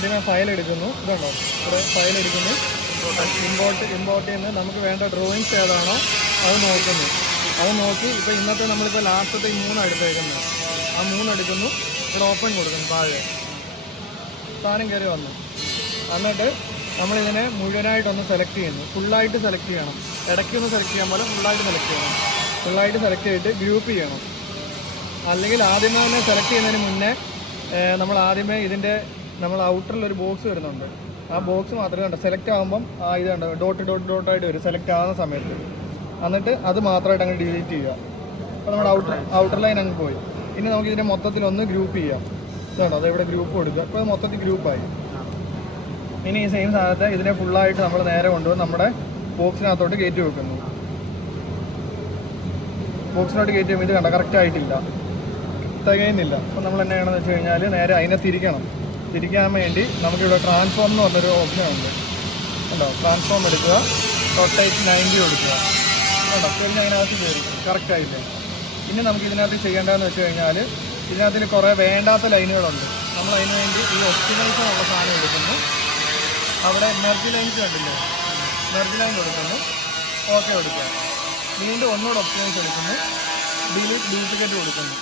ആദ്യമേ ഫയൽ എടുക്കുന്നു. ഇതുണ്ടോ, ഇവിടെ ഫയൽ എടുക്കുന്നു. ഇമ്പോർട്ട് ചെയ്യുന്ന നമുക്ക് വേണ്ട ഡ്രോയിങ്സ് ഏതാണോ അത് നോക്കുന്നു. അത് നോക്കി ഇപ്പോൾ ഇന്നത്തെ നമ്മളിപ്പോൾ ലാസ്റ്റത്തെ ഈ 3 എടുത്തേക്കുന്നത്, ആ 3 എടുക്കുന്നു. ഇവിടെ ഓപ്പൺ കൊടുക്കുന്നു. താഴെ സാധനം കയറി വന്നു. എന്നിട്ട് നമ്മളിതിനെ മുഴുവനായിട്ടൊന്ന് സെലക്ട് ചെയ്യുന്നു. ഫുള്ളായിട്ട് സെലക്ട് ചെയ്യണം. ഇടയ്ക്കൊന്ന് സെലക്ട് ചെയ്യാൻ പോലെ ഫുള്ളായിട്ട് സെലക്ട് ചെയ്യണം. ഫുള്ളായിട്ട് സെലക്ട് ചെയ്തിട്ട് ഗ്രൂപ്പ് ചെയ്യണം. അല്ലെങ്കിൽ ആദ്യമേ തന്നെ സെലക്ട് ചെയ്യുന്നതിന് മുന്നേ നമ്മൾ ആദ്യമേ ഇതിൻ്റെ നമ്മൾ ഔട്ടറിലൊരു ബോക്സ് വരുന്നുണ്ട്. ആ ബോക്സ് മാത്രമേ കണ്ടോ സെലക്ട് ആകുമ്പം ഇത് കണ്ടോ ഡോട്ടായിട്ട് വരും സെലക്ട് ആകുന്ന സമയത്ത്. എന്നിട്ട് അത് മാത്രമായിട്ട് അങ്ങ് ഡിലീറ്റ് ചെയ്യുക. അപ്പോൾ നമ്മുടെ ഔട്ടർ ലൈൻ അങ്ങ് പോയി. ഇനി നമുക്ക് ഇതിനെ മൊത്തത്തിലൊന്ന് ഗ്രൂപ്പ് ചെയ്യാം. ഇതാണോ, അതെവിടെ ഗ്രൂപ്പ് കൊടുക്കുക. അപ്പോൾ മൊത്തത്തിൽ ഗ്രൂപ്പായി. ഇനി ഈ സെയിം സാധനത്തെ ഇതിനെ ഫുള്ളായിട്ട് നമ്മൾ നേരെ കൊണ്ടുവന്ന് നമ്മുടെ ബോക്സിനകത്തോട്ട് കയറ്റി വെക്കുന്നു. ബോക്സിനോട്ട് കയറ്റി വെക്കുമ്പോൾ ഇത് കണ്ട കറക്റ്റ് ആയിട്ടില്ല, തികയുന്നില്ല. അപ്പോൾ നമ്മൾ എന്നാ ചെയ്യണമെന്ന് വെച്ച് കഴിഞ്ഞാൽ നേരെ അതിനെ തിരിക്കണം. തിരിക്കാൻ വേണ്ടി നമുക്കിവിടെ ട്രാൻസ്ഫോം എന്ന് പറഞ്ഞൊരു ഓപ്ഷൻ ഉണ്ട്. ഉണ്ടോ, ട്രാൻസ്ഫോം എടുക്കുക, റൊട്ടേറ്റ് 90 കൊടുക്കുക. ഉണ്ടോ, കഴിഞ്ഞ് അതിനകത്ത് കയറി കറക്റ്റ് ആയില്ല. ഇനി നമുക്ക് ഇതിനകത്ത് ചെയ്യേണ്ടതെന്ന് വെച്ച് കഴിഞ്ഞാൽ ഇതിനകത്തിൽ കുറേ വേണ്ടാത്ത ലൈനുകളുണ്ട്. നമ്മൾ അതിന് വേണ്ടി ഈ ഒപ്റ്റിമൈസർ ഉള്ള സാധനം എടുക്കുന്നു. അവിടെ മെർജ് ലൈൻസ് കണ്ടില്ലേ, മെർജ് ലൈൻ കൊടുക്കുന്നു. ഓക്കെ കൊടുക്കുക. വീണ്ടും ഒന്നുകൂടെ ഒപ്റ്റിമൈസ് എടുക്കുന്നു. ഡിലീറ്റ് ഡ്യൂപ്ലിക്കേറ്റ് കൊടുക്കുന്നു.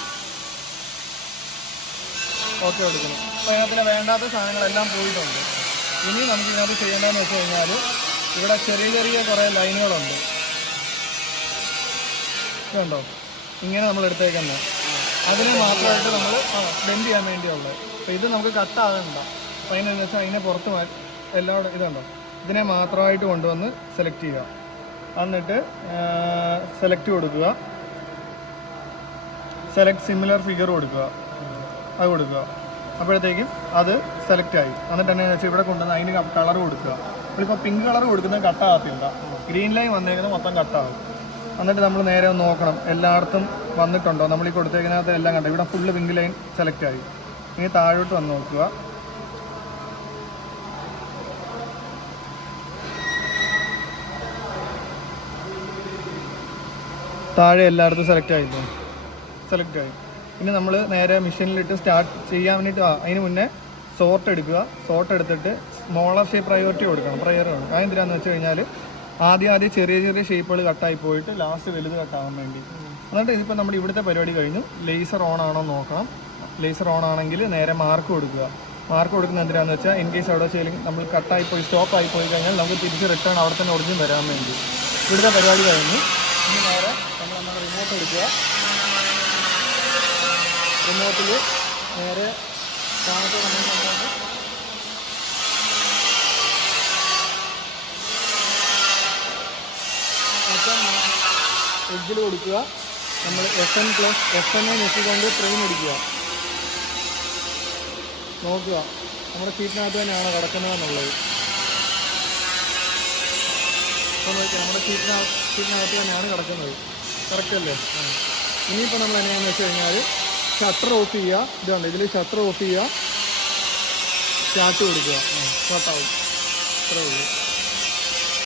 ഓക്കെ കൊടുക്കുന്നു. അപ്പോൾ അതിനകത്തിന് വേണ്ടാത്ത സാധനങ്ങളെല്ലാം പോയിട്ടുണ്ട്. ഇനി നമുക്ക് ഇതിനകത്ത് ചെയ്യേണ്ടതെന്ന് വെച്ച് കഴിഞ്ഞാൽ ഇവിടെ ചെറിയ ചെറിയ കുറേ ലൈനുകളുണ്ട്. ഇതുണ്ടോ, ഇങ്ങനെ നമ്മൾ എടുത്തേക്കുന്നത്. അതിനെ മാത്രമായിട്ട് നമ്മൾ ബെൻഡ് ചെയ്യാൻ വേണ്ടിയുള്ളത്. അപ്പോൾ ഇത് നമുക്ക് കട്ടാകണ്ട. അപ്പോൾ അതിനെന്ന് വെച്ചാൽ അതിനെ പുറത്ത് എല്ലാവരും ഇതുണ്ടോ, ഇതിനെ മാത്രമായിട്ട് കൊണ്ടുവന്ന് സെലക്ട് ചെയ്യുക. എന്നിട്ട് സെലക്ട് കൊടുക്കുക. സെലക്ട് സിമിലർ ഫിഗർ കൊടുക്കുക. അത് കൊടുക്കുക. അപ്പോഴത്തേക്കും അത് സെലക്ട് ആയി. എന്നിട്ട് എന്നാന്ന് വെച്ചാൽ ഇവിടെ കൊണ്ടുവന്ന് അതിന് കളർ കൊടുക്കുക. നമ്മളിപ്പോൾ പിങ്ക് കളർ കൊടുക്കുന്നത് കട്ടാകത്തില്ല. ഗ്രീൻ ലൈൻ വന്നേക്കുന്നത് മൊത്തം കട്ടാകും. എന്നിട്ട് നമ്മൾ നേരെ ഒന്ന് നോക്കണം എല്ലായിടത്തും വന്നിട്ടുണ്ടോ. നമ്മൾ ഈ കൊടുത്തേക്കുന്നതിനകത്ത് എല്ലാം കണ്ടോ, ഇവിടെ ഫുള്ള് പിങ്ക് ലൈൻ സെലക്ട് ആയി. ഇനി താഴോട്ട് വന്ന് നോക്കുക. താഴെ എല്ലായിടത്തും സെലക്ട് ആയില്ലേ, സെലക്ട് ആയി. ഇനി നമ്മൾ നേരെ മെഷീനിലിട്ട് സ്റ്റാർട്ട് ചെയ്യാൻ വേണ്ടിയിട്ട് അതിന് മുന്നേ സോർട്ട് എടുക്കുക. സോർട്ട് എടുത്തിട്ട് സ്മോളർ ഷേപ്പ് പ്രയോറിറ്റി കൊടുക്കണം. കൊടുക്കണം. അതെന്തിനാന്ന് വെച്ച് കഴിഞ്ഞാൽ ആദ്യം ചെറിയ ചെറിയ ഷേപ്പുകൾ കട്ടായി പോയിട്ട് ലാസ്റ്റ് വലുത് കട്ടാകാൻ വേണ്ടി. എന്നിട്ട് ഇതിപ്പോൾ നമ്മുടെ ഇവിടുത്തെ പരിപാടി കഴിഞ്ഞു. ലേസർ ഓൺ ആണോ നോക്കണം. ലേസർ ഓൺ ആണെങ്കിൽ നേരെ മാർക്ക് കൊടുക്കുക. മാർക്ക് കൊടുക്കുന്നത് എന്തിനാണെന്ന് വെച്ചാൽ ഇൻ കേസ് അവിടെ ചെയ്യില്ലെങ്കിൽ നമ്മൾ കട്ടായിപ്പോയി സ്റ്റോപ്പായി പോയി കഴിഞ്ഞാൽ നമുക്ക് തിരിച്ച് റിട്ടേൺ അവിടെ തന്നെ ഒറിജിൻ വരാൻ വേണ്ടി. ഇവിടുത്തെ പരിപാടി കഴിഞ്ഞു. ഇനി നേരെ നമ്മൾ റിമോട്ട് എടുക്കുക. റിമോട്ടിൽ നേരെ താഴത്തെ നമ്മൾ എഡ്ജിൽ കൊടുക്കുക. നമ്മൾ FN ഞെക്കിക്കൊണ്ട് ട്രെയിൻ അടിക്കുക. നോക്കുക നമ്മുടെ ഷീറ്റിനകത്ത് തന്നെയാണ് കിടക്കുന്നതെന്നുള്ളത്. അപ്പോൾ നോക്കുക നമ്മുടെ ഷീറ്റിനകത്ത് തന്നെയാണ് കിടക്കുന്നത്. കറക്റ്റ് അല്ലേ? ഇനിയിപ്പോൾ നമ്മൾ എങ്ങനെയാണെന്ന് വെച്ച് കഴിഞ്ഞാൽ ഷട്ടർ ഓഫ് ചെയ്യുക. ഇതാണ് ഇതിൽ ഷട്ടർ ഓഫ് ചെയ്യുക, സ്റ്റാർട്ട് കൊടുക്കുക. സ്റ്റാർട്ടാവും. അത്രേ ഉള്ളൂ.